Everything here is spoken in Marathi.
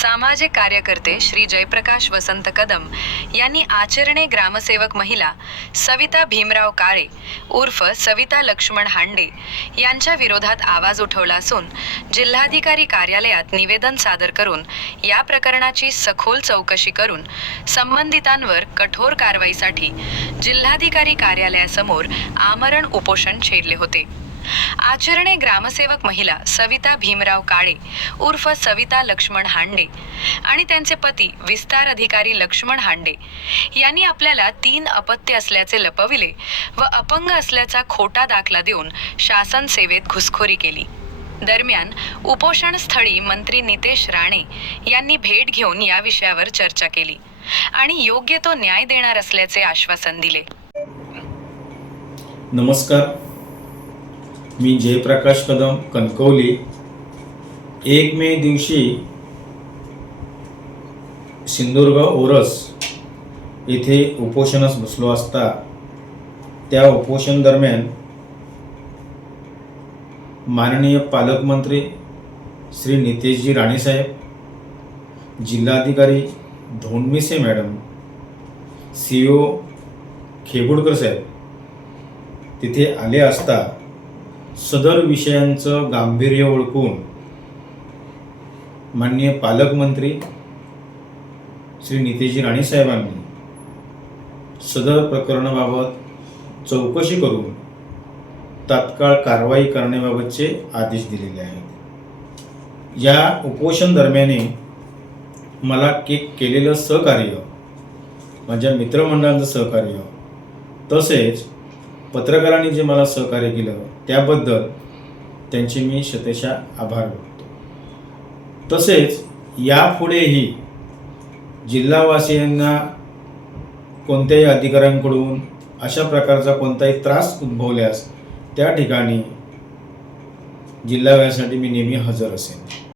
सामाजिक कार्यकर्ते श्री जयप्रकाश वसंत कदम यांनी आचरणे ग्रामसेवक महिला सविता भीमराव काळे उर्फ सविता लक्ष्मण हांडे यांच्या विरोधात आवाज उठवला असून जिल्हाधिकारी कार्यालयात निवेदन सादर करून या प्रकरणाची सखोल चौकशी करून संबंधितांवर कठोर कारवाईसाठी जिल्हाधिकारी कार्यालयासमोर आमरण उपोषण छेडले होते। आचरणे ग्रामसेवक महिला सविता भीमराव काळे उर्फ सविता लक्ष्मण हांडे आणि त्यांचे पती विस्तार अधिकारी लक्ष्मण हांडे यांनी आपल्याला 3 अपत्य असल्याचे लपविले व अपंग असल्याचा खोटा दाखला देऊन शासन सेवेत घुसखोरी केली। दरम्यान उपोषण स्थळी मंत्री नितेश राणे यांनी भेट घेऊन या विषयावर चर्चा केली आणि योग्य तो न्याय देणार असल्याचे आश्वासन दिले। नमस्कार, मी जयप्रकाश कदम कणकवली। 1 मे दिवशी सिंधुदुर्ग ओरस येथे उपोषणास बसलो असता त्या उपोषण दरम्यान माननीय पालकमंत्री श्री नितेशजी राणे साहेब, जिल्हाधिकारी धोंडमिसे मॅडम, CEO खेबुडकर साहेब तिथे आले असता सदर विषयांचं गांभीर्य ओळखून माननीय पालकमंत्री श्री नितेशजी राणे साहेबांनी सदर प्रकरणाबाबत चौकशी करून तात्काळ कारवाई करण्याबाबतचे आदेश दिलेले आहेत। या उपोषण दरम्यान मला केलेलं सहकार्य, माझ्या मित्रमंडळाचं सहकार्य, तसेच पत्रकारांनी जे मला सहकार्य केलं त्याबद्दल त्यांचे मी शतशः आभार मानतो। तसेच यापुढेही जिल्हावासियांना कोणत्याही अधिकाऱ्यांकडून अशा प्रकारचा कोणताही त्रास उद्भवल्यास त्या ठिकाणी जिल्हावासियांसाठी मी नेहमी हजर असेन।